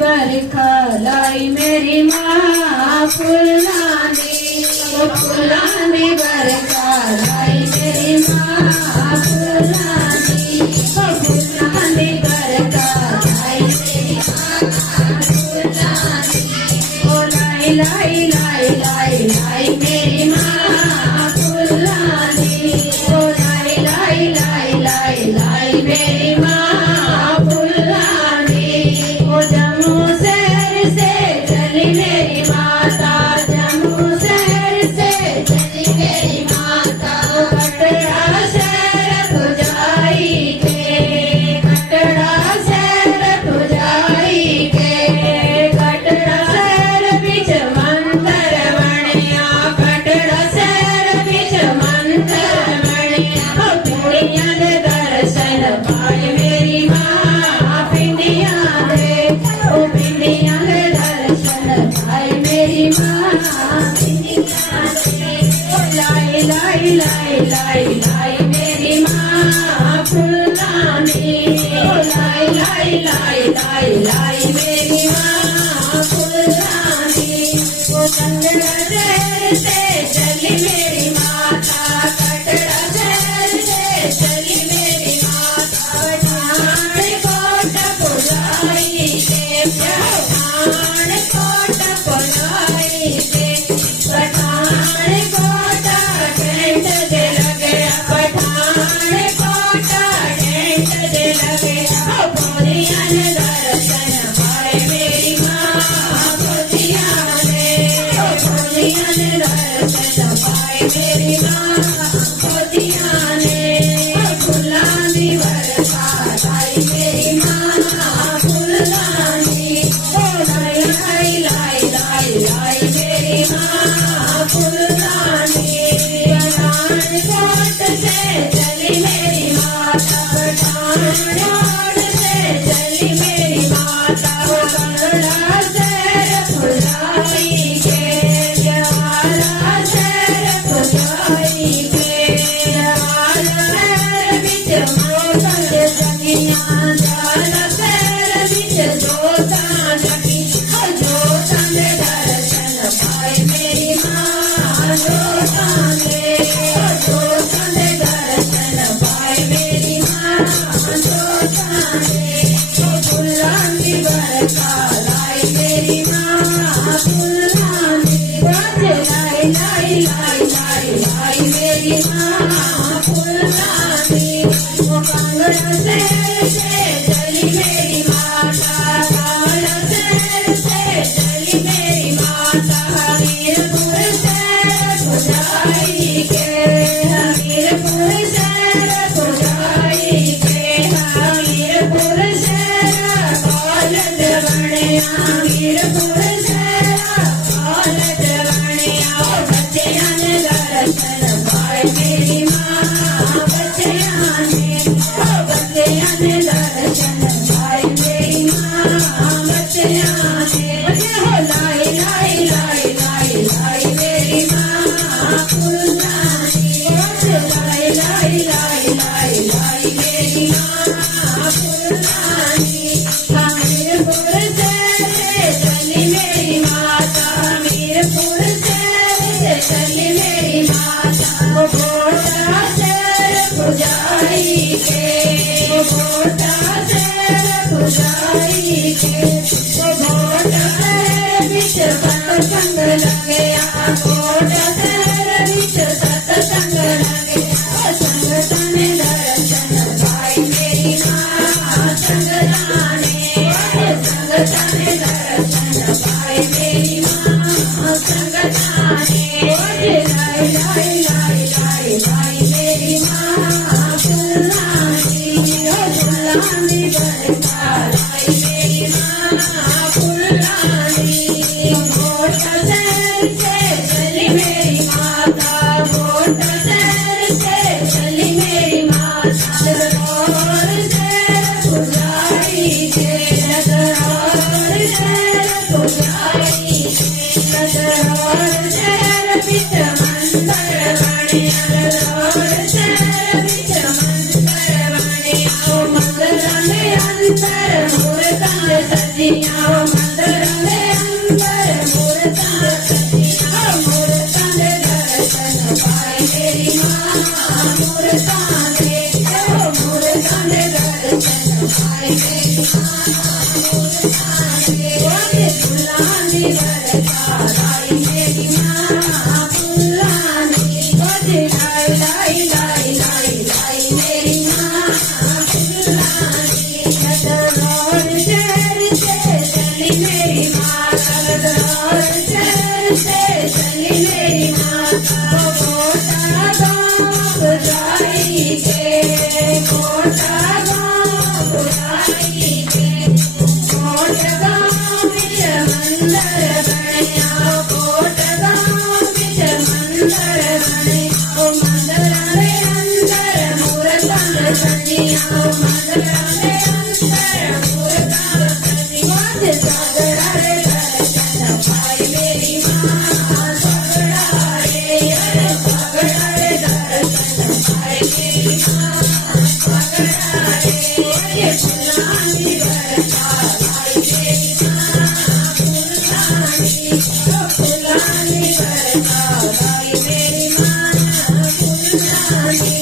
बरखा लाई मेरी माँ फुलानी बरखा लाई मेरी माँ फुलानी बरखा लाई मेरी माँ फुलानी ओ लाई लाई लाई लाई लाई मेरी माँ फुलानी ओ लाई लाई लाई लाई लाई मेरी माँ फुलानी ओ जम्मू शहर से चली मेरी माता जम्मू शहर से चली मेरी माता कटरा शहर पुजाई के कटरा शहर पुजाई के कटरा शहर बिच मंदिर बनिया कटरा शहर बिच मंदिर बनिया पिंडियां दे दर्शन पाए मेरी मां पिंडियां दे ओ पिंडियां दे दर्शन पाए मेरी मां पिंडियां दे ओ लाई लाई लाई लाई लाई मेरी मां फुलानी ओ लाई लाई लाई लाई लाई मेरी मां फुलानी ओ कंगना शहर से चली मेरी माता कटरा शहर से चली मेरी माता पठानकोट पुजाई के पठानकोट पुजाई के पठानकोट टेंट दे लगे पठानकोट टेंट दे लगे बोलियां ने दर्शन पाए मेरी माँ बोलियां ने दर्शन पाए मेरी माँ बोलियां ने फुलानी बरखा लाई मेरी माँ फुलानी ओ लाई लाई लाई लाई लाई मेरी माँ फुलानी पठानकोट से चली मेरी माता पठानकोट से चली मेरी माता बंगला शहर पुजाई के जवाला शहर पुजाई के जवाला शहर बिच मौसम जगियां जवाला शहर बिच जोतां जगी जोतां दे दर्शन पाए मेरी मां जोतां दे दर्शन पाए मेरी मां जोतां दे फुलानी बरखा लाई मेरी मां फुलानी लाई लाई लाई लाई लाई मेरी मां फुलानी ओ कांगड़ा शहर से चली मेरी माता कांगड़ा शहर से चली मेरी माता हमीरपुर शहर पुजाई के हमीरपुर शहर पुजाई के हमीरपुर शहर कॉलेज बनिया हमीरपुर शहर कॉलेज बनिया बच्चियां ने दर्शन पाए मेरी मां बच्चियां ने दर्शन पाए मेरी मां बच्चियां ने हो लाई लाई लाई लाई लाई मेरी मां फुलानी लाई लाई लाई लाई लाई मेरी मां फुलानी हमीरपुर शहर से चली मेरी माता हमीरपुर शहर से चली मेरी माता ओ घोटा शहर पुजाई के ओ घोटा शहर पुजाई के ओ घोटा शहर बिच सत्संग लगे घोटा शहर बिच सत्संग लगे संगतां ने दर्शन पाए मेरी मां संगतां ने दर्शन पाए मेरी मां संगतां ने लाई लाई लाई लाई लाई मेरी मां फुलानी बरखा लाई मेरी मां सदियां मंदिर दे अंदर मूर्तां सदियां मूर्तां दे दर्शन पाए मेरी मां मूर्तां दे दर्शन पाए मेरी मां मूर्तां दे फुल्लां दी बरखा लाई मेरी मां फुल्लां दी लाई लाई लाई लाई लाई मेरी मां फुल्लां दी रोड शहर से चली मेरी मां रोड शहर से चली मेरी मां कोटा गाँव बुराई के कोटा गाँव बुराई के कोट गाँव बिच मंदिर बनिया कोट गाँव बिच मंदिर बने ओ मंदिर दे अंदर मूर्तां सजियां मंदिर दे अंदर मूर्तां सजियां सगड़ा रे दर्शन पाए मेरी मां सगड़ा रे दर्शन पाए मेरी मां सगड़ा रे फुल्लां दी बरखा लाई मेरी मां फुल्लां दी बरखा लाई मेरी मां फुल्लां दी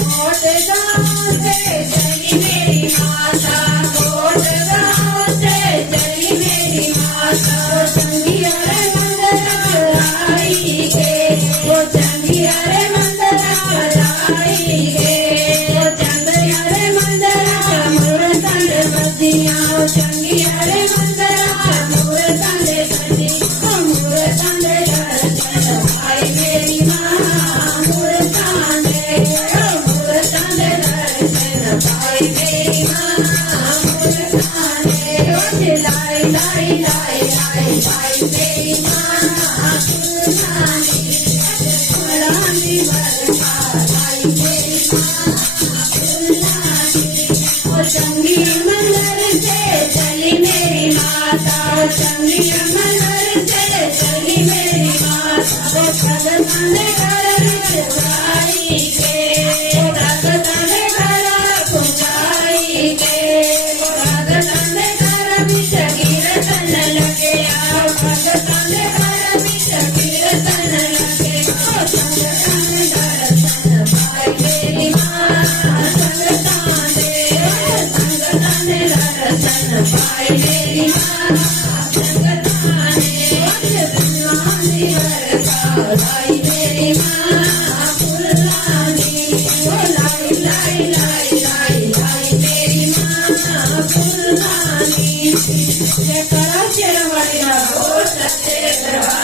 कोट गाँव से चली मेरी माता कोट गाँव से चली मेरी माता चंगिया रे मंदिर लाई के वो चंगिया रे मंदिर लाई के वो चंगिया रे मंदिर मूर्तां दे सदियां चंगिया रे मंदिर मूर्तां दे सदियां मूर्तां दे दर्शन पाए मेरी मां मूर्तां दे दर्शन पाए मेरी मां मूर्तां दे लाई लाई लाई लाई लाई मेरी मां फुल्लां दी बरखा लाई मेरी मां फुल्लां दी ओ चंगी मंदिर से चली मेरी माता चंगी मंदिर से चली मेरी माता ओ भगतां दे घर विच आई के ओ भगतां दे घर पुजाई के ओ भगतां दे घर विच कीर्तन लगे भगतां दे घर विच कीर्तन लगे ओ संगतां दे दर्शन पाए मेरी मां संगतां दे दर्शन पाए मेरी मां संगतां दे फुल्लां दी बरखा लाई मेरी मां फुल्लां दी लाई लाई लाई लाई लाई मेरी मां फुल्लां दी जयकारा शेरावाली दा बोल सच्चे दरबार